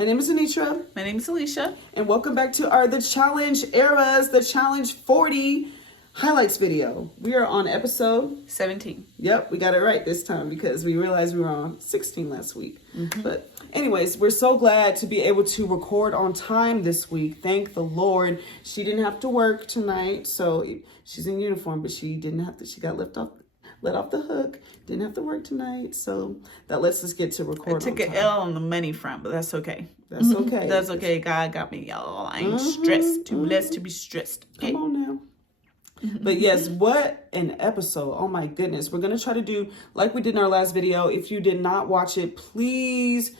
My name is Anitra. My name is Alicia. And welcome back to our The Challenge Eras, The Challenge 40 highlights video. We are on episode 17. Yep, we got it right this time because we realized we were on 16 last week. But anyways, we're so glad to be able to record on time this week. Thank the Lord. She didn't have to work tonight, so she's in uniform, but she didn't have to. She got let off the hook. Didn't have to work tonight, so that lets us get to record. I took an L on the money front, but that's okay. That's okay. That's okay. God got me, y'all. I ain't stressed. Too blessed to be stressed. Okay? Come on now. But yes, what an episode. Oh my goodness. We're going to try to do like we did in our last video. If you did not watch it, please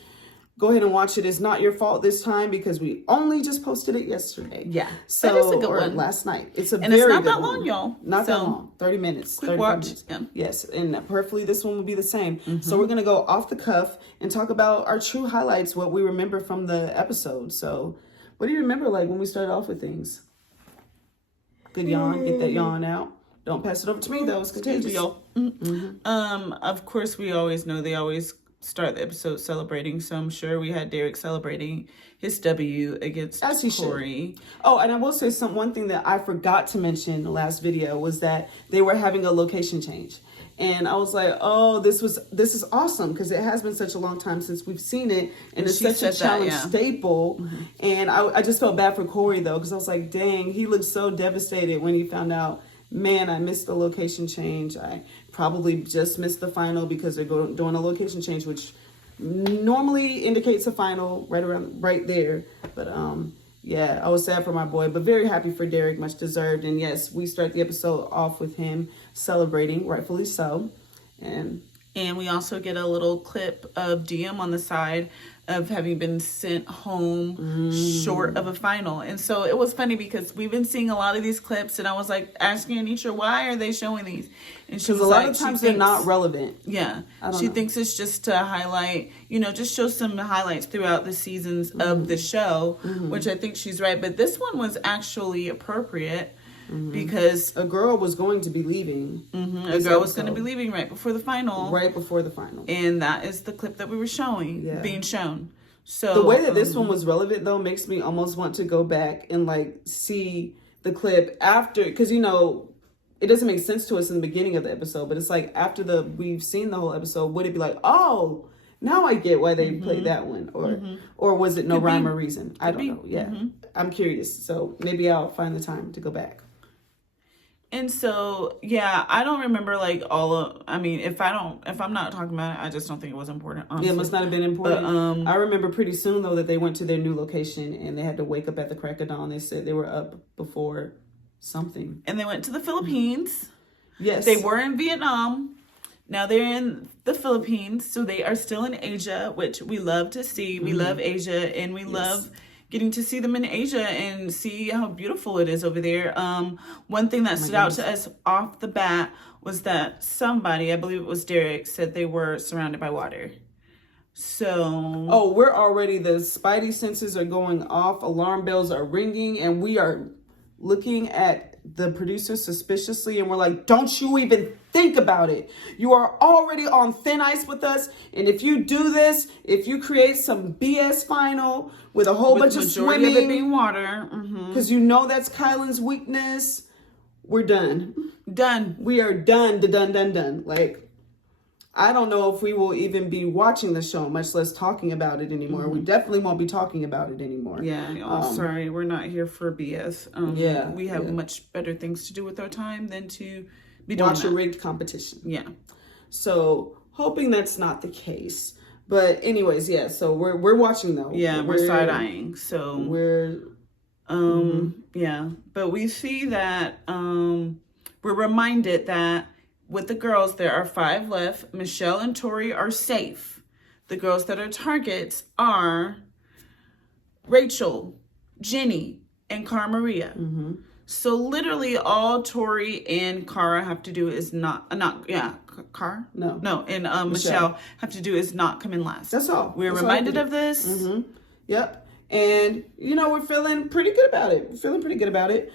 go ahead and watch it. It's not your fault this time because we only just posted it yesterday. Yeah. So, but it's a good one. Last night. It's a and very it's not good that one. long, y'all. Not that long. 30 minutes. Quick 30 watch. minutes. Yeah. Yes. And hopefully this one will be the same. So we're going to go off the cuff and talk about our true highlights, what we remember from the episode. So what do you remember like when we started off with things? Good yawn. Get that yawn out. Don't pass it over to me though. It's contagious. Of course, we always know they always start the episode celebrating. So I'm sure we had Derek celebrating his W against Corey. Oh, and I will say one thing that I forgot to mention in the last video was that they were having a location change. And I was like, oh, this is awesome because it has been such a long time since we've seen it. And it's such a challenge staple. And I just felt bad for Corey, though, because I was like, dang, he looked so devastated when he found out, man, I missed the location change. I probably just missed the final because they're doing a location change, which normally indicates a final right there. But yeah, I was sad for my boy, but very happy for Derek, much deserved. And yes, we start the episode off with him celebrating, rightfully so. And we also get a little clip of DM on the side of having been sent home short of a final. And so it was funny because we've been seeing a lot of these clips and I was like asking Anisha, why are they showing these? And she was a lot of times they're not relevant. Yeah. She thinks it's just to highlight, just show some highlights throughout the seasons of the show, which I think she's right. But this one was actually appropriate. Because a girl was going to be leaving. A girl was going to be leaving right before the final. Right before the final. And that is the clip that we were being shown. So the way that this one was relevant, though, makes me almost want to go back and like see the clip after, because it doesn't make sense to us in the beginning of the episode, but it's like after we've seen the whole episode, would it be like, oh, now I get why they played that one, or was it no rhyme or reason? I don't know. Yeah, I'm curious. So maybe I'll find the time to go back. And so, yeah, I don't remember like if I'm not talking about it, I just don't think it was important. Honestly. Yeah, it must not have been important. But, I remember pretty soon though that they went to their new location and they had to wake up at the crack of dawn. They said they were up before something. And they went to the Philippines. Yes. They were in Vietnam. Now they're in the Philippines, so they are still in Asia, which we love to see. We love Asia and we love getting to see them in Asia and see how beautiful it is over there. One thing that stood out to us off the bat was that somebody, I believe it was Derek, said they were surrounded by water. So... oh, we're already, the spidey senses are going off, alarm bells are ringing, and we are looking at the producer suspiciously, and we're like, don't you even think about it. You are already on thin ice with us, and if you do this, if you create some BS final with a whole bunch of swimming, of it being water, because that's Kylan's weakness, we're done. We are done. Like, I don't know if we will even be watching the show, much less talking about it anymore. We definitely won't be talking about it anymore. Yeah, sorry, we're not here for BS. We have much better things to do with our time than to be doing watch a rigged competition. Yeah. So hoping that's not the case. But anyways, yeah. So we're watching though. Yeah, we're side eyeing. So we're yeah. But we see that we're reminded that with the girls, there are 5 left. Michelle and Tori are safe. The girls that are targets are Rachel, Jenny, and Cara Maria. So literally all Tori and Cara have to do is Cara? No, and Michelle have to do is not come in last. That's all. We're reminded of this. Yep. And, we're feeling pretty good about it.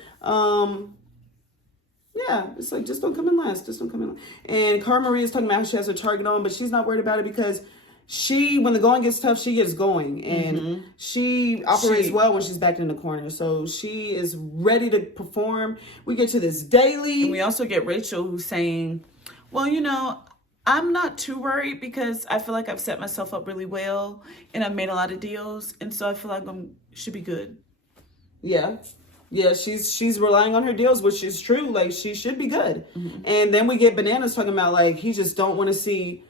Yeah, it's like, just don't come in last. And Cara Maria is talking about how she has her target on, but she's not worried about it because when the going gets tough, she gets going, and she operates well when she's backed in the corner. So she is ready to perform. We get to this daily. And we also get Rachel who's saying, well, I'm not too worried because I feel like I've set myself up really well and I've made a lot of deals. And so I feel like should be good. Yeah. Yeah, she's relying on her deals, which is true. Like, she should be good. And then we get Bananas talking about, like, he just don't want to see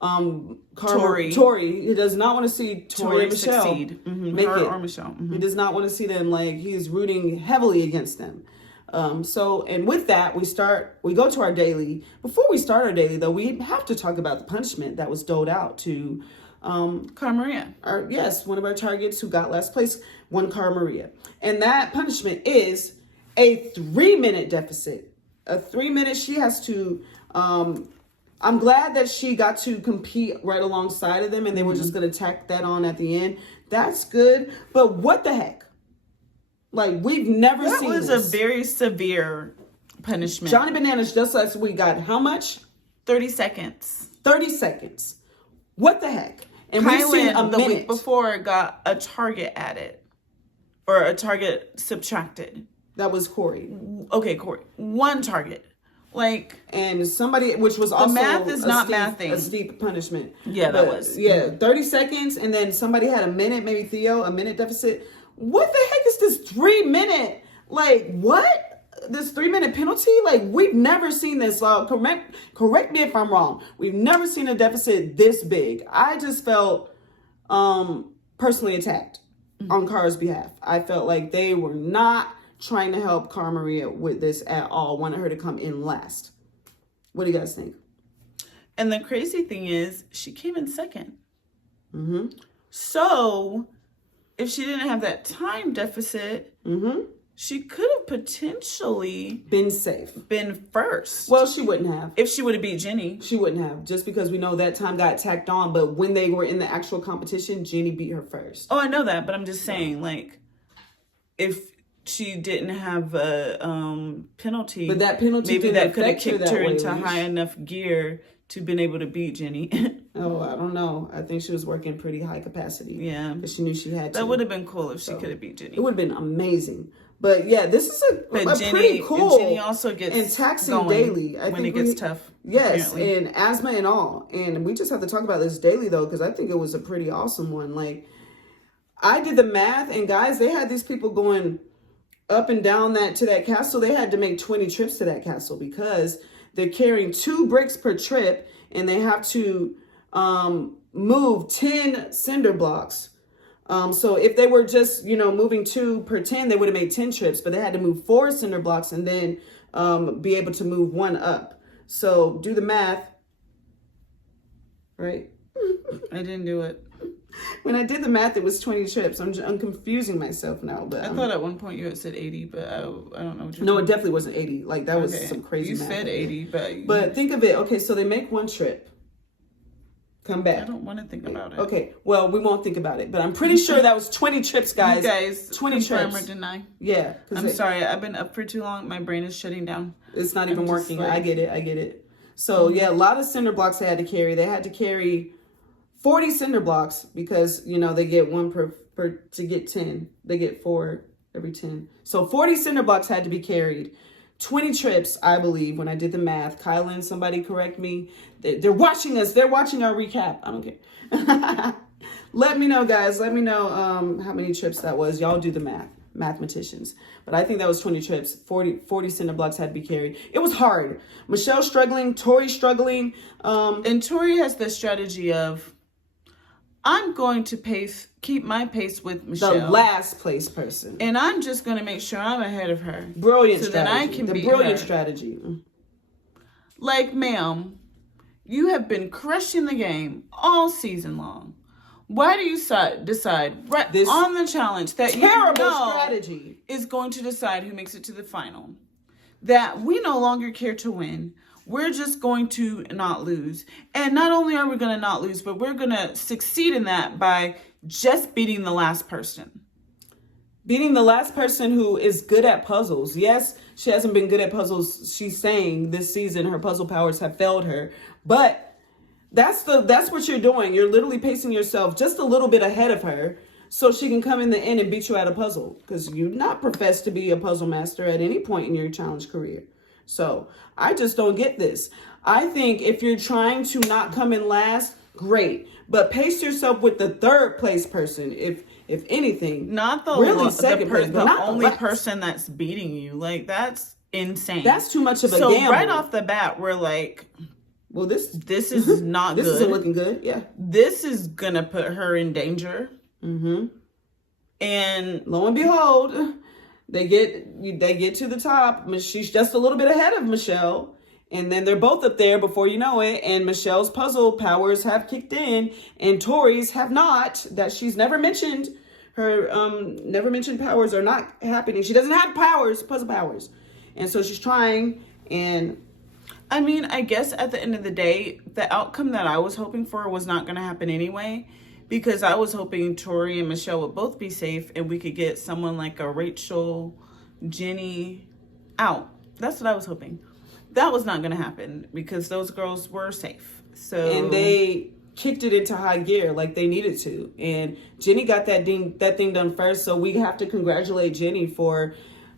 Tori. He does not want to see Tori and Michelle succeed. Make her it. Or Michelle. He does not want to see them. Like, he is rooting heavily against them. And with that, we go to our daily. Before we start our daily, though, we have to talk about the punishment that was doled out to Cara Maria. One of our targets who got last place, Cara Maria. And that punishment is a 3-minute deficit. A 3-minute, she has to, I'm glad that she got to compete right alongside of them and they were just going to tack that on at the end. That's good. But what the heck? Like, we've never seen this. That was a very severe punishment. Johnny Bananas just last week got how much? 30 seconds. 30 seconds. What the heck? And Kylan, we've seen a minute. The week before, got a target added. Or a target subtracted. That was Corey. Okay, Corey. 1 target. Like, and somebody, which was also the math is not mathing. A steep punishment. Yeah, that was. Yeah, 30 seconds, and then somebody had a minute, maybe Theo, a minute deficit. What the heck is this 3-minute? Like, what? This 3-minute penalty? Like, we've never seen this. Correct me if I'm wrong. We've never seen a deficit this big. I just felt personally attacked on Cara's behalf. I felt like they were not trying to help Cara Maria with this at all. Wanted her to come in last. What do you guys think? And the crazy thing is, she came in second. So, if she didn't have that time deficit, she could have potentially been safe. Been first. Well, she wouldn't have. If she would have beat Jenny. She wouldn't have. Just because we know that time got tacked on. But when they were in the actual competition, Jenny beat her first. Oh, I know that. But I'm just saying, like, if she didn't have a penalty. But that penalty maybe that could have kicked her into high enough gear to been able to beat Jenny. Oh, I don't know. I think she was working pretty high capacity. Yeah. Because she knew she had to. That would have been cool if she could have beat Jenny. It would have been amazing. But yeah, this is a pretty cool. Jenny also gets and taxing daily. I think it gets tough. Yes, apparently. And asthma and all. And we just have to talk about this daily though, because I think it was a pretty awesome one. Like, I did the math, and guys, they had these people going up and down to that castle. They had to make 20 trips to that castle because they're carrying 2 bricks per trip, and they have to move 10 cinder blocks. So if they were just, moving 2 per 10, they would have made 10 trips, but they had to move 4 cinder blocks and then be able to move 1 up. So do the math, right? I didn't do it. When I did the math, it was 20 trips. I'm confusing myself now, but I thought at one point you had said 80, but I don't know what you're No, it definitely wasn't 80. Like, that was some crazy You math. said 80, but think of it. Okay, so they make 1 trip. Come back. I don't want to think about it. Okay, well, we won't think about it, but I'm pretty sure that was 20 trips, guys. You guys 20 confirm trips. or deny? Yeah. I'm sorry, I've been up for too long. My brain is shutting down. It's not even working. I get it. So, yeah, a lot of cinder blocks they had to carry. They had to carry 40 cinder blocks because, they get 1 per to get 10. They get 4 every 10. So 40 cinder blocks had to be carried. 20 trips, I believe, when I did the math. Kylan, somebody correct me. They're watching us. They're watching our recap. I don't care. Let me know, guys. Let me know how many trips that was. Y'all do the math, mathematicians. But I think that was 20 trips. 40 cinder blocks had to be carried. It was hard. Michelle struggling. Tori struggling. And Tori has the strategy of, I'm going to keep my pace with Michelle. The last place person. And I'm just going to make sure I'm ahead of her. Brilliant so strategy. That I can beat brilliant her. strategy. Like, ma'am, you have been crushing the game all season long. Why do you decide right this on the challenge that terrible strategy is going to decide who makes it to the final? That we no longer care to win. We're just going to not lose. And not only are we going to not lose, but we're going to succeed in that by just beating the last person. Beating the last person who is good at puzzles. Yes, she hasn't been good at puzzles. She's saying this season her puzzle powers have failed her. But That's what you're doing. You're literally pacing yourself just a little bit ahead of her so she can come in the end and beat you at a puzzle, because you're not professed to be a puzzle master at any point in your challenge career. So I just don't get this. I think if you're trying to not come in last, great, but pace yourself with the third place person. If anything, not the really second place, but the not only the person that's beating you. Like, that's insane. That's too much of a so gamble. Right off the bat, we're like, well, this is not this good. This isn't looking good. Yeah, this is gonna put her in danger. Mm-hmm. And lo and behold, they get to the top. She's just a little bit ahead of Michelle. And then they're both up there before you know it. And Michelle's puzzle powers have kicked in, and Tori's have not. That she's never mentioned. Her never mentioned powers are not happening. She doesn't have powers, puzzle powers. And so she's trying. And I mean, I guess at the end of the day, the outcome that I was hoping for was not going to happen anyway. Because I was hoping Tori and Michelle would both be safe, and we could get someone like a Rachel, Jenny out. That's what I was hoping. That was not going to happen because those girls were safe. And they kicked it into high gear like they needed to. And Jenny got that thing done first. So we have to congratulate Jenny for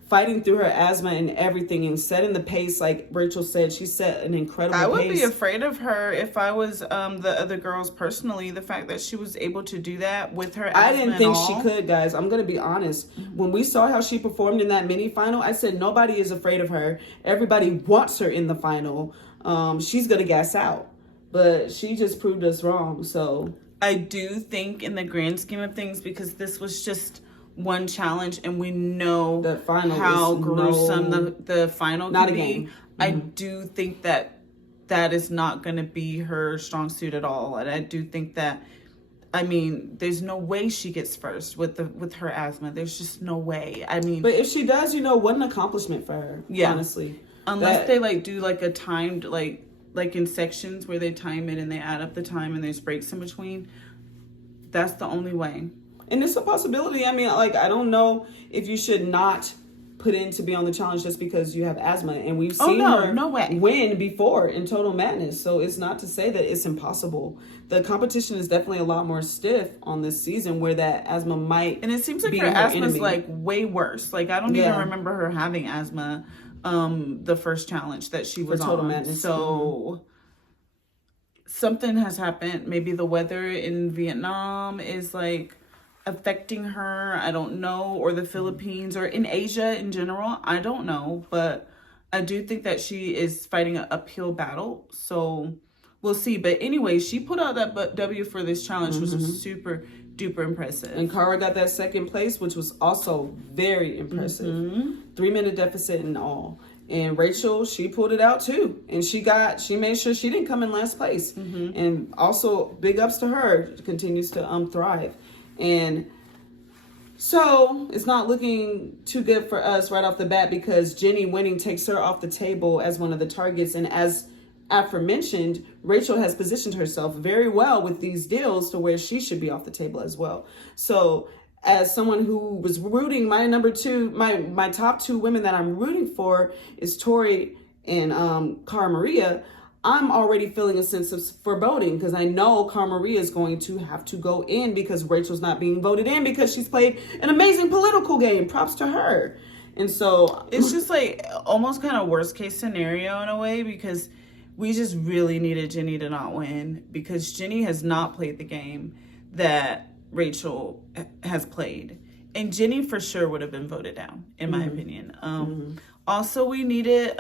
fighting through her asthma and everything and setting the pace. Like Rachel said, she set an incredible pace. I would be afraid of her if I was the other girls personally. The fact that she was able to do that with her asthma, I didn't think she could, guys. I'm going to be honest. When we saw how she performed in that mini final, I said nobody is afraid of her. Everybody wants her in the final. She's going to gas out. But she just proved us wrong. So I do think in the grand scheme of things, because this was just one challenge, and we know the final how gruesome the final can be. Mm-hmm. I do think that is not going to be her strong suit at all, and I do think that, I mean, there's no way she gets first with her asthma. There's just no way. I mean, but if she does, what an accomplishment for her. Yeah, honestly, unless they do like a timed like in sections where they time it and they add up the time and there's breaks in between. That's the only way. And it's a possibility. I mean, I don't know if you should not put in to be on the challenge just because you have asthma. And we've seen her win before in Total Madness. So it's not to say that it's impossible. The competition is definitely a lot more stiff on this season where that asthma might. And it seems like her asthma is way worse. I don't even remember her having asthma the first challenge that she was for Total on. Madness. So something has happened. Maybe the weather in Vietnam is affecting her, I don't know, or the Philippines, or in Asia in general, I don't know, but I do think that she is fighting an uphill battle, so we'll see. But anyway, she put out that W for this challenge, which was super duper impressive. And Cara got that second place, which was also very impressive. 3-minute deficit in all. And Rachel, she pulled it out too. And she made sure she didn't come in last place. And also big ups to her, continues to thrive. And so it's not looking too good for us right off the bat, because Jenny winning takes her off the table as one of the targets. And as aforementioned, Rachel has positioned herself very well with these deals to where she should be off the table as well. So as someone who was rooting, my top two women that I'm rooting for is Tori and Cara Maria. I'm already feeling a sense of foreboding because I know Cara Maria is going to have to go in because Rachel's not being voted in because she's played an amazing political game. Props to her. And so it's just almost kind of worst case scenario in a way, because we just really needed Jenny to not win, because Jenny has not played the game that Rachel has played. And Jenny for sure would have been voted down, in my opinion. Also, we needed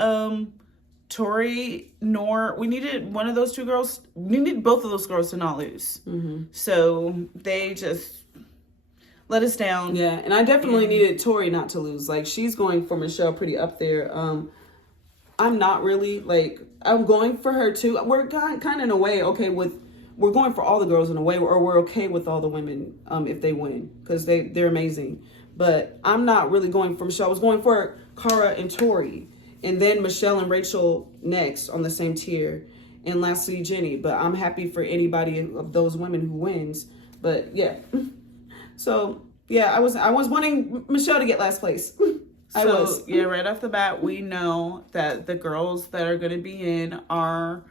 Tori, we needed one of those two girls. We needed both of those girls to not lose. So they just let us down. Yeah, and I definitely needed Tori not to lose. She's going for Michelle pretty up there. I'm not really I'm going for her too. We're kind of in a way okay with. We're going for all the girls in a way, or we're okay with all the women if they win, because they're amazing. But I'm not really going for Michelle. I was going for Cara and Tori. And then Michelle and Rachel next on the same tier. And lastly, Jenny. But I'm happy for anybody of those women who wins. But yeah. So yeah, I was wanting Michelle to get last place. Yeah, right off the bat, we know that the girls that are going to be in are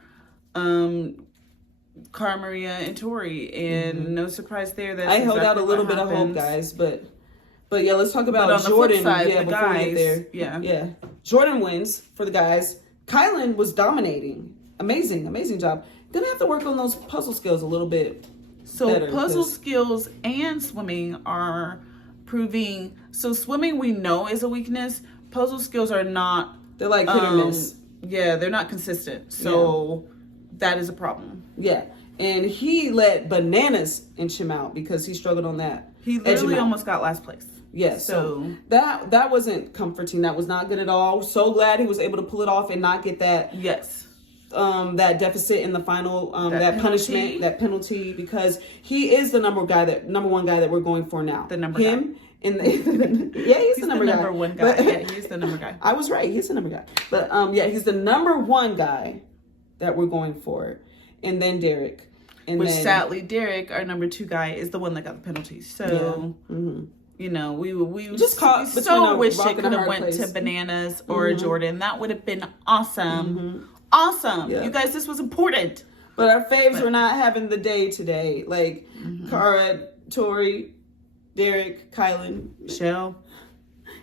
Cara Maria and Tori, and no surprise there. That's I held out a exactly little what bit of hope, happens. guys, but yeah, let's talk But about on the Jordan. flip side, yeah, the before we guys, get there. yeah. Jordan wins for the guys. Kylan was dominating. Amazing job. Gonna have to work on those puzzle skills a little bit. So better, puzzle 'cause- skills and swimming are proving. So swimming we know is a weakness. Puzzle skills are not. They're like hit or miss. Yeah, they're not consistent. So that is a problem. Yeah, and he let bananas inch him out because he struggled on that. He literally almost got last place. Yeah, so that wasn't comforting. That was not good at all. So glad he was able to pull it off and not get that that deficit in the final that punishment, that penalty, because he is the number one guy that we're going for now. The number him guy. he's the number one guy. But, yeah, he's the number guy. I was right. He's the number guy. But he's the number one guy that we're going for, and then Derek. Which sadly, Derek, our number 2 guy, is the one that got the penalty. So, you know, we just caught we so wish it could have went to bananas or Jordan. That would have been awesome. Awesome. Yeah. You guys, this was important. But our faves were not having the day today. Like Cara, Tori, Derek, Kylan, Michelle.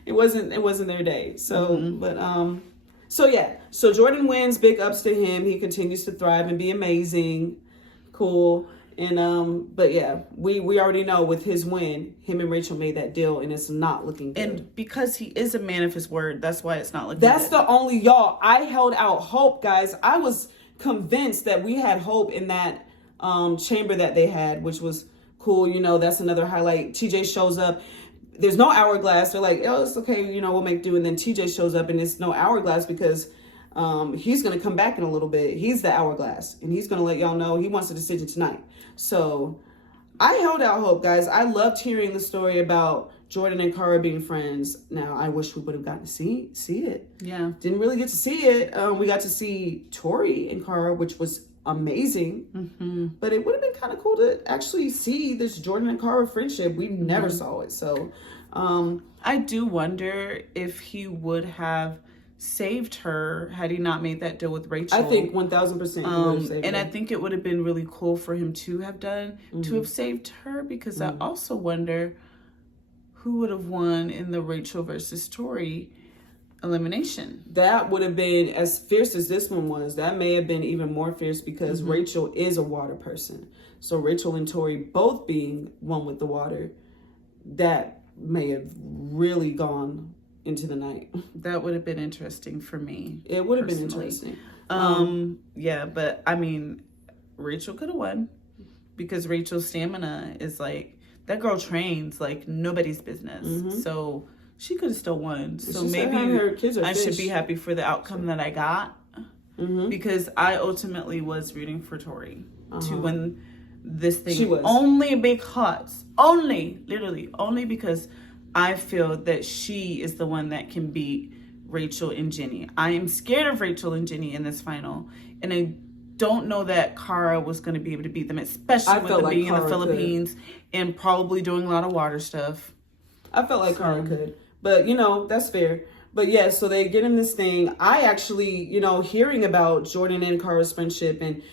It wasn't their day. So, so Jordan wins. Big ups to him. He continues to thrive and be amazing. Cool. And but yeah, we already know with his win, him and Rachel made that deal, and it's not looking good. And because he is a man of his word, that's why it's not looking That's good. the only I held out hope, guys. I was convinced that we had hope in that chamber that they had, which was cool. You know, that's another highlight. TJ shows up. There's no hourglass. They're like, oh, it's okay. You know, we'll make do. And then TJ shows up, and it's no hourglass because he's going to come back in a little bit. He's the hourglass, and he's going to let y'all know he wants a decision tonight. So I held out hope, guys. I loved hearing the story about Jordan and Cara being friends. Now, I wish we would have gotten to see it. Yeah. Didn't really get to see it. We got to see Tori and Cara, which was amazing. But it would have been kind of cool to actually see this Jordan and Cara friendship. We never saw it. So I do wonder if he would have saved her had he not made that deal with Rachel. I think 1,000% he would have saved and her. I think it would have been really cool for him to have done, to have saved her, because I also wonder who would have won in the Rachel versus Tori elimination. That would have been as fierce as this one was. That may have been even more fierce because Rachel is a water person. So Rachel and Tori both being one with the water, that may have really gone into the night. That would have been interesting for me. It would have been interesting. Yeah, but I mean, Rachel could have won because Rachel's stamina is like, that girl trains like nobody's business. So she could have still won. So maybe I should be happy for the outcome that I got because I ultimately was rooting for Tori to win this thing. She was. Only because I feel that she is the one that can beat Rachel and Jenny. I am scared of Rachel and Jenny in this final, and I don't know that Cara was going to be able to beat them, especially with them being in the Philippines and probably doing a lot of water stuff. I felt like Cara could, but you know, that's fair. But yeah, so they get in this thing. I actually, you know, hearing about Jordan and Cara's friendship and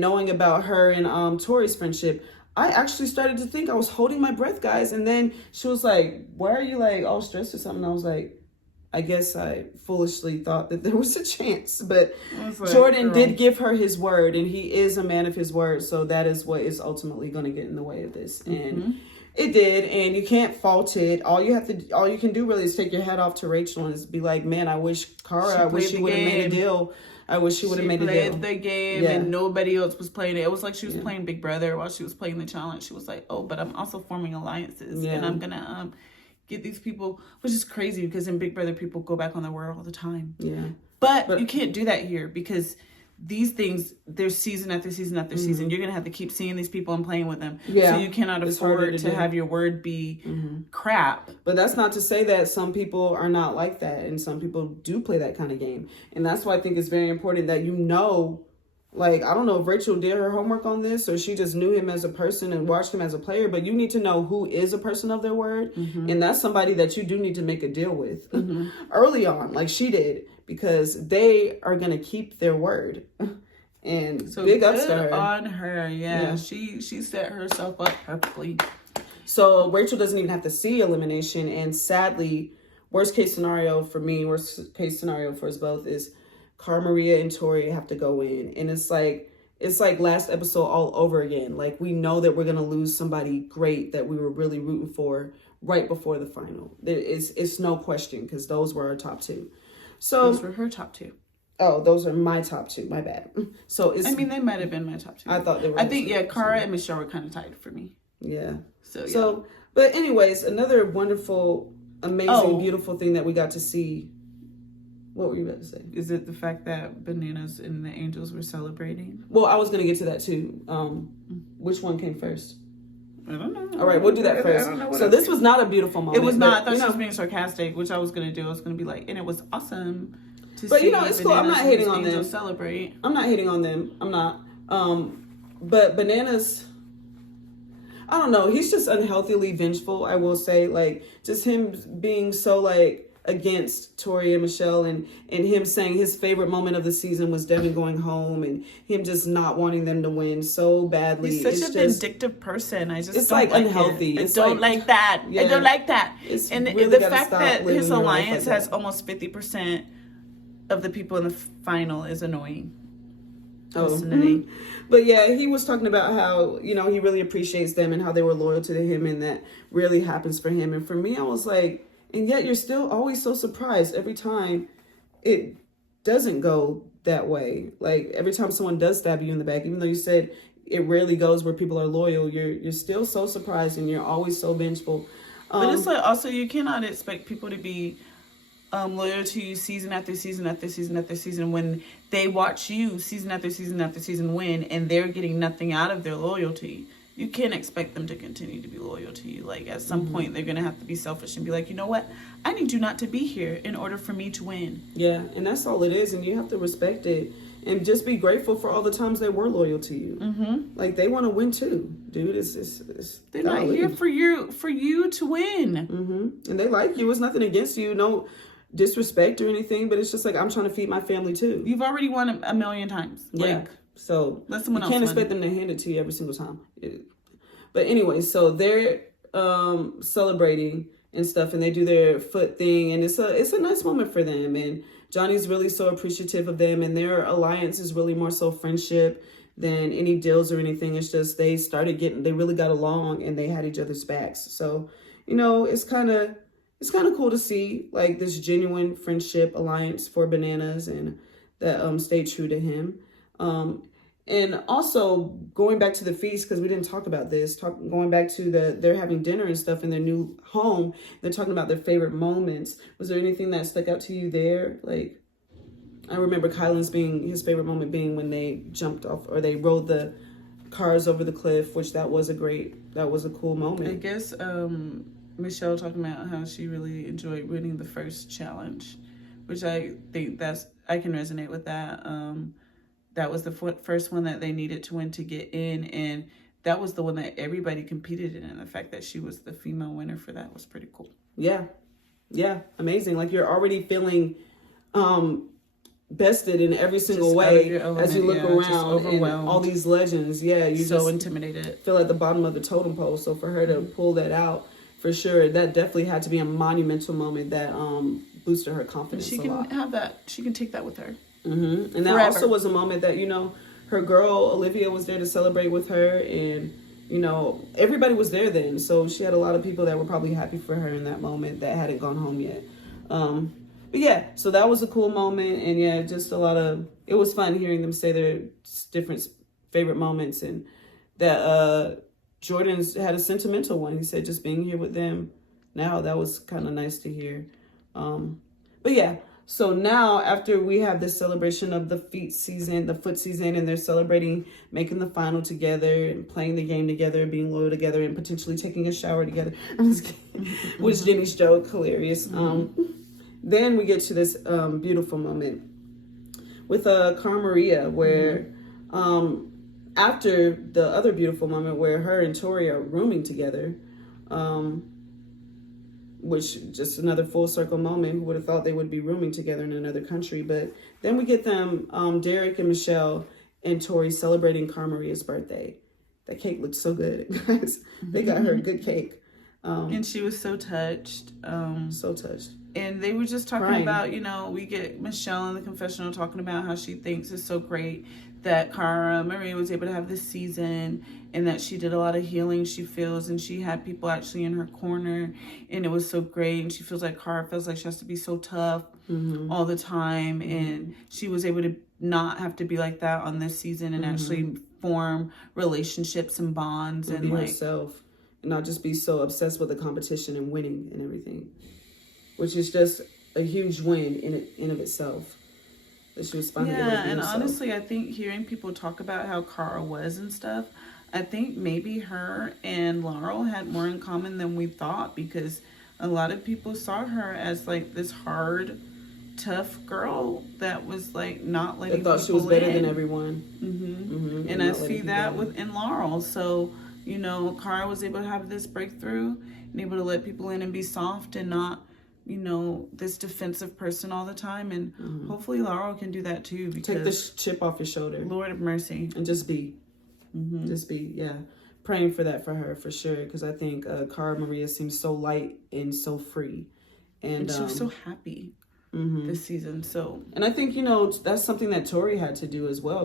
knowing about her and Tori's friendship, I actually started to think, I was holding my breath, guys. And then she was like, why are you like all stressed or something? I was like, I guess I foolishly thought that there was a chance. But like, Jordan did give her his word, and he is a man of his word. So that is what is ultimately going to get in the way of this. And it did, and you can't fault it. All you can do really is take your hat off to Rachel and be like, man, I wish Cara, I wish she would have made a deal. I wish she would have made a deal. She played the game and nobody else was playing it. It was like she was playing Big Brother while she was playing the challenge. She was like, oh, but I'm also forming alliances and I'm going to get these people, which is crazy because in Big Brother, people go back on their word all the time. Yeah. But you can't do that here because these things, there's season after season after season. You're going to have to keep seeing these people and playing with them. Yeah. So you cannot afford to have your word be crap. But that's not to say that some people are not like that. And some people do play that kind of game. And that's why I think it's very important that you know, like, I don't know if Rachel did her homework on this or she just knew him as a person and watched him as a player. But you need to know who is a person of their word. And that's somebody that you do need to make a deal with early on, like she did. Because they are going to keep their word. And So big ups to good her. on her. Yeah. She set herself up perfectly. So Rachel doesn't even have to see elimination. And sadly, worst case scenario for me, worst case scenario for us both is Cara Maria and Tori have to go in. And it's like last episode all over again. Like, we know that we're gonna lose somebody great that we were really rooting for right before the final. It's no question, because those were our top two. So Those were her top two. Oh, those are my top two. My bad. So I mean, they might have been my top two. I thought they were. I think Cara and Michelle were kind of tied for me. Yeah. So yeah. So, but anyways, another wonderful, amazing, beautiful thing that we got to see. What were you about to say? Is it the fact that Bananas and the Angels were celebrating? Well, I was gonna get to that too. Which one came first? I don't know. All right, we'll do that first. So this was not a beautiful moment. It was not. I thought she was being sarcastic, which I was gonna do. I was gonna be like, and it was awesome. But it's cool. I'm not hating on them. Celebrate. I'm not hating on them. I'm not. But Bananas, I don't know. He's just unhealthily vengeful. I will say, like, just him being so like against Tori and Michelle, and him saying his favorite moment of the season was Devin going home, and him just not wanting them to win so badly. He's such a vindictive person. I just it's don't like unhealthy. I don't like that. Yeah, I don't like that. And really the fact that his alliance has almost 50% of the people in the final is annoying. Oh, but yeah, he was talking about how, he really appreciates them and how they were loyal to him, and that really happens for him. And for me, I was like, and yet you're still always so surprised every time it doesn't go that way. Like, every time someone does stab you in the back, even though you said it rarely goes where people are loyal, you're still so surprised, and you're always so vengeful. But it's like, also, you cannot expect people to be loyal to you season after season after season after season when they watch you season after season after season win, and they're getting nothing out of their loyalty. You can't expect them to continue to be loyal to you. Like, at some point, they're going to have to be selfish and be like, you know what? I need you not to be here in order for me to win. Yeah, and that's all it is. And you have to respect it and just be grateful for all the times they were loyal to you. Mm-hmm. Like, they want to win too, dude. They're not here for you to win. Mm-hmm. And they like you. It's nothing against you. No disrespect or anything, but it's just like, I'm trying to feed my family too. You've already won a million times. Yeah. Like, so let someone you else can't win. expect them to hand it to you every single time. But anyway, so they're celebrating and stuff, and they do their foot thing, and it's a nice moment for them. And Johnny's really so appreciative of them, and their alliance is really more so friendship than any deals or anything. It's just they really got along, and they had each other's backs. So, it's kind of cool to see, like, this genuine friendship alliance for Bananas, and that stayed true to him. And also going back to the feast, because we didn't talk about this, going back to they're having dinner and stuff in their new home. They're talking about their favorite moments. Was there anything that stuck out to you there? Like, I remember Kylan's his favorite moment being when they jumped off, or they rode the cars over the cliff, which that was a cool moment. I guess Michelle talking about how she really enjoyed winning the first challenge, which I think I can resonate with that. That was the first one that they needed to win to get in, and that was the one that everybody competed in, and the fact that she was the female winner for that was pretty cool. Yeah, amazing. Like, you're already feeling bested in every single way as you look around and all these legends. Yeah, you so intimidated. Feel at the bottom of the totem pole. So for her to pull that out, for sure, that definitely had to be a monumental moment that boosted her confidence. She can have that. She can take that with her. Mm-hmm. And that also was a moment that, her girl Olivia was there to celebrate with her, and everybody was there then, so she had a lot of people that were probably happy for her in that moment that hadn't gone home yet. But yeah, so that was a cool moment, and yeah, just it was fun hearing them say their different favorite moments, and that Jordan's had a sentimental one. He said just being here with them now, that was kind of nice to hear. But yeah. So now, after we have this celebration of the foot season, and they're celebrating making the final together and playing the game together, being loyal together, and potentially taking a shower together. I'm just kidding. Which Jenny's joke, hilarious. Then we get to this beautiful moment with Cara Maria, where after the other beautiful moment where her and Tori are rooming together, which just another full circle moment. Who would have thought they would be rooming together in another country? But then we get them, Derek and Michelle, and Tori celebrating Cara Maria's birthday. That cake looked so good, guys. They got her a good cake. And she was so touched. So touched. And they were just talking Crying. about, we get Michelle in the confessional talking about how she thinks it's so great that Cara Maria was able to have this season, and that she did a lot of healing, she feels, and she had people actually in her corner, and it was so great. And she feels like Cara feels like she has to be so tough all the time, and she was able to not have to be like that on this season, and actually form relationships and bonds, and be like herself, and not just be so obsessed with the competition and winning and everything, which is just a huge win in of itself. That she was finally able to be and herself. honestly, I think hearing people talk about how Cara was and stuff, I think maybe her and Laurel had more in common than we thought, because a lot of people saw her as like this hard, tough girl that was like not letting They thought she was better than everyone. And I see that in Laurel. So, Cara was able to have this breakthrough and able to let people in and be soft and not, this defensive person all the time. And hopefully Laurel can do that too. Because take this chip off your shoulder. Lord of mercy. And just be. Just be, praying for that for her, for sure. Because I think Cara Maria seems so light and so free. And she was so happy this season. So, and I think, that's something that Tori had to do as well,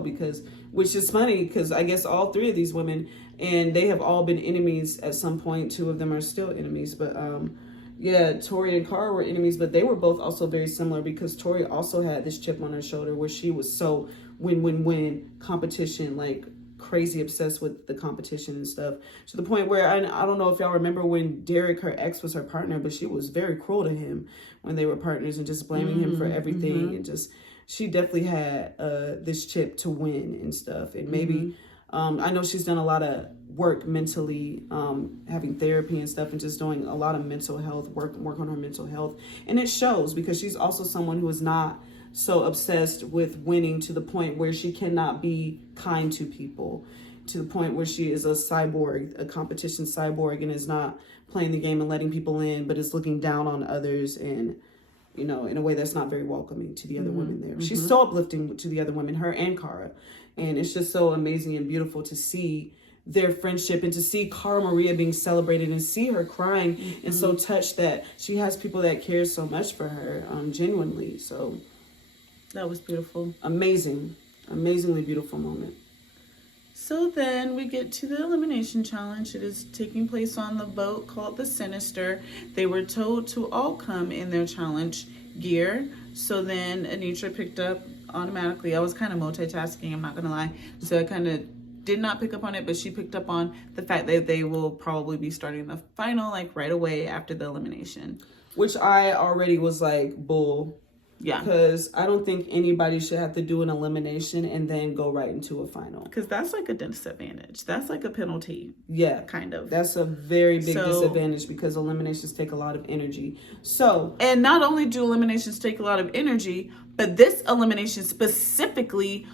which is funny, because I guess all three of these women, and they have all been enemies at some point. Two of them are still enemies, but Tori and Cara were enemies, but they were both also very similar, because Tori also had this chip on her shoulder where she was so win competition, like crazy obsessed with the competition and stuff, to the point where I don't know if y'all remember when Derek, her ex, was her partner, but she was very cruel to him when they were partners and just blaming him for everything. And just, she definitely had this chip to win and stuff. And maybe I know she's done a lot of work mentally, having therapy and stuff, and just doing a lot of mental health work on her mental health, and it shows, because she's also someone who is not so obsessed with winning to the point where she cannot be kind to people, to the point where she is a cyborg, a competition cyborg, and is not playing the game and letting people in, but is looking down on others, and in a way that's not very welcoming to the other women there. She's so uplifting to the other women, her and Cara, and it's just so amazing and beautiful to see their friendship, and to see Cara Maria being celebrated, and see her crying and so touched that she has people that care so much for her, genuinely. So that was beautiful. Amazingly beautiful moment. So then we get to the elimination challenge. It is taking place on the boat called the Sinister. They were told to all come in their challenge gear. So then Anitra picked up automatically. I was kind of multitasking, I'm not going to lie. So I kind of did not pick up on it, but she picked up on the fact that they will probably be starting the final like right away after the elimination. Which I already was like, bull. Yeah. Because I don't think anybody should have to do an elimination and then go right into a final. Because that's like a disadvantage. That's like a penalty. Yeah. Kind of. That's a very big disadvantage, because eliminations take a lot of energy. So. And not only do eliminations take a lot of energy, but this elimination specifically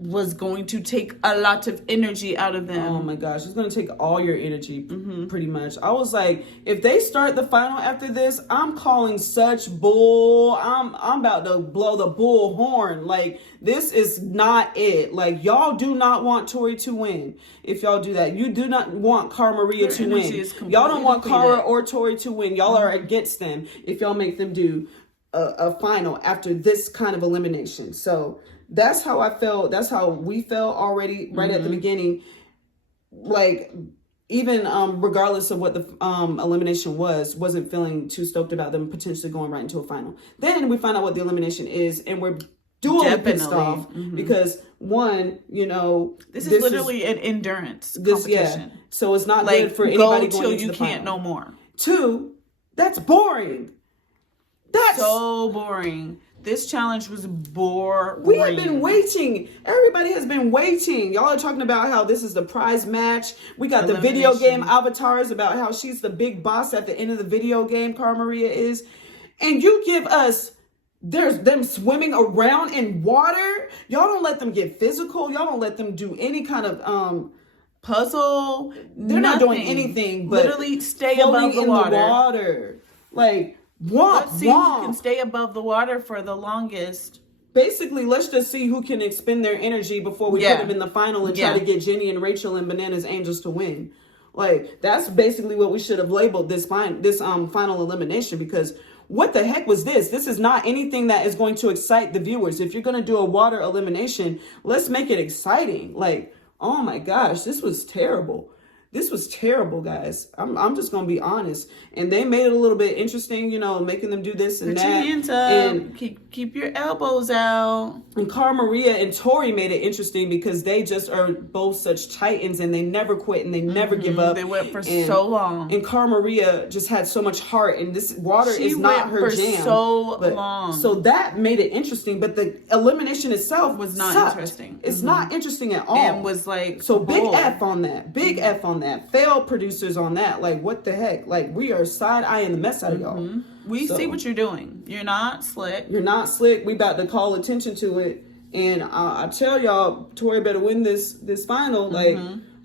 was going to take a lot of energy out of them. Oh my gosh, it's going to take all your energy, pretty much. I was like, if they start the final after this, I'm calling such bull. I'm about to blow the bull horn. Like, this is not it. Like, y'all do not want Tori to win. If y'all do that, you do not want Cara Maria to win. Y'all don't want Cara or Tori to win. Y'all are against them if y'all make them do a final after this kind of elimination. So that's how I felt. That's how we felt already right at the beginning. Like, even regardless of what the elimination wasn't feeling too stoked about them potentially going right into a final. Then we find out what the elimination is, and we're duly pissed off because one, this is literally an endurance competition. So it's not like good for anybody going till into you the can't final. no more. Two, that's boring. That's so boring. This challenge was boring. We have been waiting. Everybody has been waiting. Y'all are talking about how this is the prize match. We got the video game avatars about how she's the big boss at the end of the video game, Cara Maria is. And you give us, there's them swimming around in water. Y'all don't let them get physical. Y'all don't let them do any kind of puzzle. They're not doing anything but literally stay above the water. Like, let's see who can stay above the water for the longest. basically, let's just see who can expend their energy before we put them in the final and try to get Jenny and Rachel and Bananas Angels to win. Like, that's basically what we should have labeled this final elimination, because what the heck was this? This is not anything that is going to excite the viewers. If you're going to do a water elimination, let's make it exciting. Like, oh my gosh, this was terrible. This was terrible, guys. I'm just going to be honest. And they made it a little bit interesting, you know, making them do this and Put that. your hands up. And keep your elbows out. And Cara Maria and Tori made it interesting because they just are both such titans and they never quit and they never give up. They went for so long. And Cara Maria just had so much heart, and this water is not her jam. So long. So that made it interesting, but the elimination itself was not interesting. It's not interesting at all. And was like, so big F on that. Big F on that. Failed producers on that. Like, what the heck? Like, we are side-eyeing the mess out of y'all. We see what you're doing. You're not slick. You're not slick. We about to call attention to it. And I tell y'all, Tori better win this final. Like,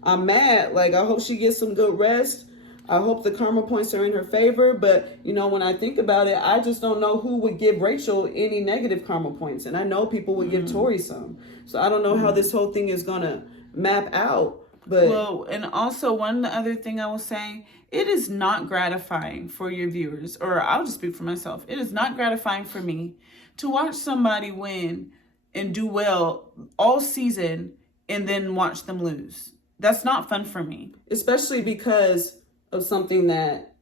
I'm mad. Like, I hope she gets some good rest. I hope the karma points are in her favor. But, you know, when I think about it, I just don't know who would give Rachel any negative karma points. And I know people would give Tori some. So I don't know how this whole thing is going to map out. But well, and also one other thing I will say, it is not gratifying for your viewers, or I'll just speak for myself. It is not gratifying for me to watch somebody win and do well all season and then watch them lose. That's not fun for me. Especially because of something that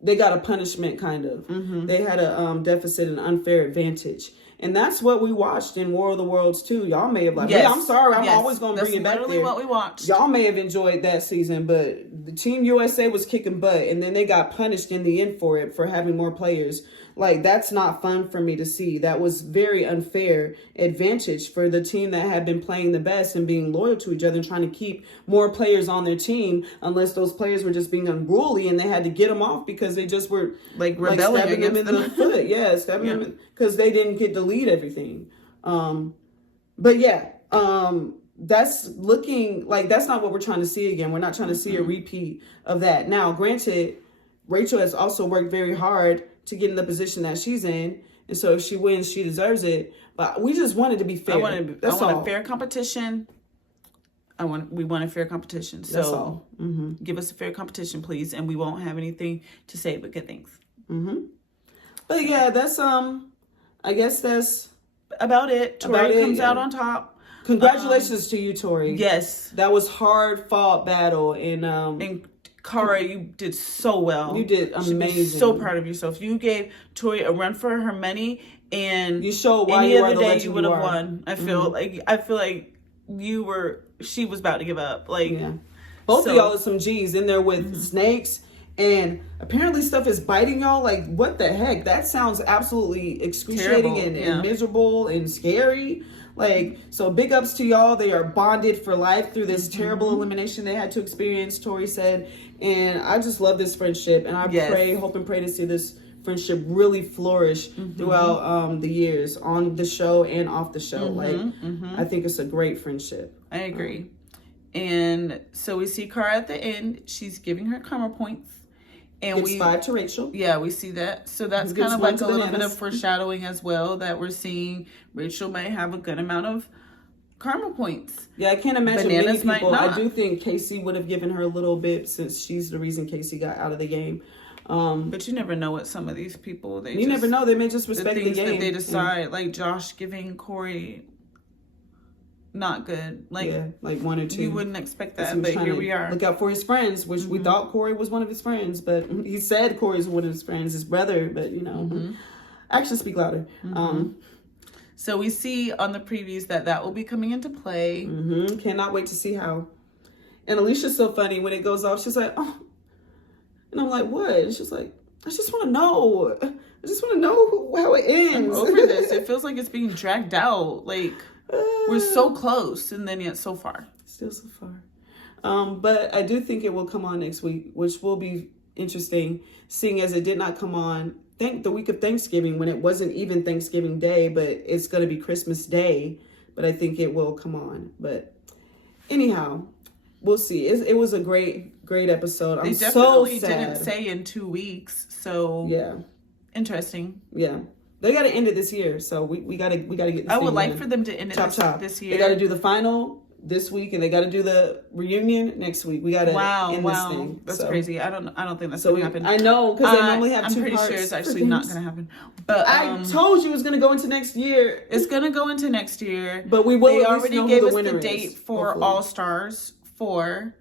they got a punishment, kind of. They had a deficit and unfair advantage. And that's what we watched in War of the Worlds too. Y'all may have like, yeah, I'm sorry, I'm always going to bring it back there. That's literally what we watched. Y'all may have enjoyed that season, but the Team USA was kicking butt, and then they got punished in the end for it, for having more players. Like, that's not fun for me to see. That was very unfair advantage for the team that had been playing the best and being loyal to each other and trying to keep more players on their team, unless those players were just being unruly and they had to get them off because they just were like rebelling stabbing them in the foot. Yeah, stabbing them because they didn't get to lead everything. But yeah, that's looking like that's not what we're trying to see again. We're not trying to see a repeat of that. Now, granted, Rachel has also worked very hard to get in the position that she's in. And so if she wins, she deserves it. But we just wanted to be fair. I want a fair competition. We want a fair competition. So that's all. Give us a fair competition, please. And we won't have anything to say but good things. But yeah, that's, I guess that's about it. Tori comes out on top. Congratulations to you, Tori. Yes. That was hard fought battle. And Cara, you did so well. You did amazing. So proud of yourself. You gave Tori a run for her money, and you showed why any you other the day you would have are. won. I feel like she was about to give up. Like both of y'all are some G's in there with snakes, and apparently stuff is biting y'all. Like, what the heck? That sounds absolutely excruciating and miserable and scary. Like, so big ups to y'all. They are bonded for life through this terrible elimination they had to experience, Tori said. And I just love this friendship. And I hope and pray to see this friendship really flourish throughout the years on the show and off the show. I think it's a great friendship. I agree. And so we see Cara at the end. She's giving her karma points. And Gives 5 to Rachel. Yeah, we see that. So that's kind of like a little bit of foreshadowing as well, that we're seeing Rachel may have a good amount of karma points. Yeah, I can't imagine Bananas many people. might not. I do think Casey would have given her a little bit, since she's the reason Casey got out of the game. But you never know what some of these people, never know. They may just respect the things game. that they decide, like Josh giving Corey not good. Like 1 or 2. You wouldn't expect that, but here we are. Look out for his friends, which we thought Corey was one of his friends, but he said Corey's one of his friends, his brother, but you know, actions speak louder. So we see on the previews that will be coming into play. Cannot wait to see how. And Alicia's so funny when it goes off. She's like, oh, and I'm like, what? And she's like, I just want to know. I just want to know how it ends. I'm over this. It feels like it's being dragged out. Like, we're so close, and then yet so far. Still so far. But I do think it will come on next week, which will be interesting, seeing as it did not come on the week of Thanksgiving, when it wasn't even Thanksgiving Day, but it's going to be Christmas Day. But I think it will come on. But anyhow, we'll see. It was a great episode. I'm so sad. They definitely didn't say in 2 weeks. So yeah, interesting. Yeah. They got to end it this year, so we gotta get this I would thing like done. for them to end it this year. They got to do the final this week, and they got to do the reunion next week. We got to end this thing. That's crazy. I don't think that's gonna happen. I know, because they normally have 2 I'm pretty parts. sure it's actually not gonna happen. But I told you it was gonna go into next year. It's gonna go into next year. But we will. They at least already know gave who us the winner the date is, for hopefully. All Stars for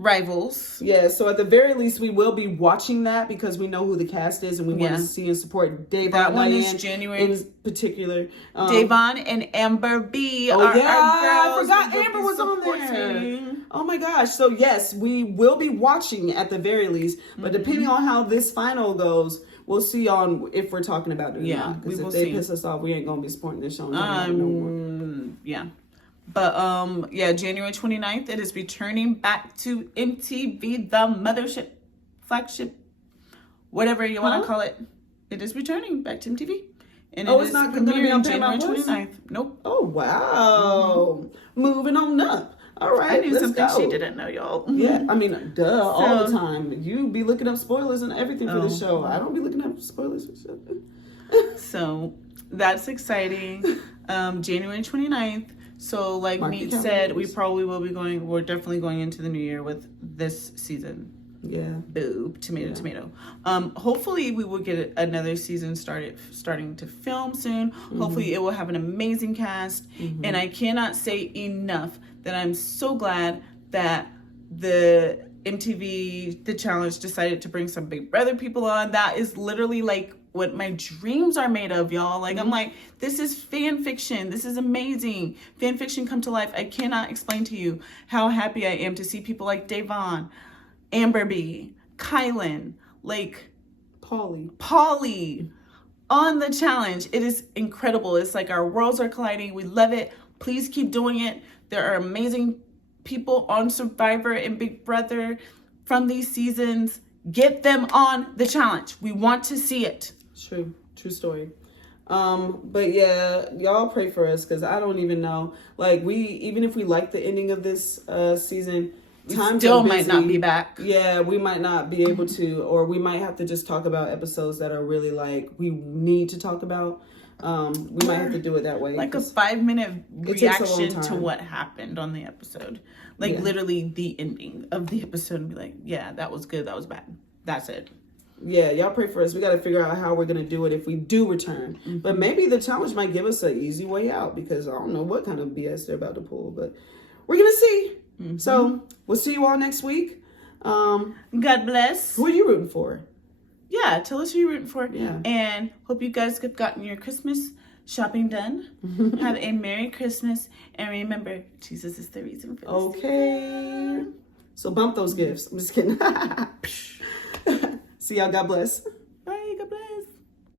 Rivals. Yeah, so at the very least, we will be watching that because we know who the cast is, and we want to see and support Davon. That one is Diane January in particular. Davon and Amber B. Oh are yeah, our girls. I forgot Amber was on there. Oh my gosh! So yes, we will be watching at the very least, but depending on how this final goes, we'll see on if we're talking about it or not. Because if they piss us off, we ain't gonna be supporting this show no more. Yeah. But January 29th, it is returning back to MTV, the mothership, flagship, whatever you want to call it. It is returning back to MTV. And it's not going to be on January 29th. Nope. Oh, wow. Moving on up. All right. I knew something she didn't know, y'all. Yeah, I mean, all the time. You be looking up spoilers and everything for the show. I don't be looking up spoilers and shit. So that's exciting. January 29th. So like Meat said, we probably will be we're definitely going into the new year with this season. Yeah. Boob, tomato. Hopefully we will get another season starting to film soon. Hopefully it will have an amazing cast. And I cannot say enough that I'm so glad that the MTV, The Challenge, decided to bring some Big Brother people on. That is literally like what my dreams are made of, y'all. Like, I'm like, this is fan fiction. This is amazing. Fan fiction come to life. I cannot explain to you how happy I am to see people like Davon, Amber B, Kylan, like Pauly on The Challenge. It is incredible. It's like our worlds are colliding. We love it. Please keep doing it. There are amazing people on Survivor and Big Brother from these seasons. Get them on The Challenge. We want to see it. True story. But yeah, y'all pray for us, because I don't even know. Like, even if we like the ending of this season, time still might not be back. Yeah, we might not be able to, or we might have to just talk about episodes that are really like we need to talk about. We might have to do it that way. Like a 5-minute reaction to what happened on the episode. Like literally the ending of the episode, and be like, yeah, that was good, that was bad. That's it. Yeah, y'all pray for us. We got to figure out how we're going to do it if we do return. But maybe the challenge might give us an easy way out, because I don't know what kind of BS they're about to pull. But we're going to see. So we'll see you all next week. God bless. Who are you rooting for? Yeah, tell us who you're rooting for. Yeah. And hope you guys have gotten your Christmas shopping done. Have a Merry Christmas. And remember, Jesus is the reason for this. Okay. So bump those gifts. I'm just kidding. See y'all. God bless.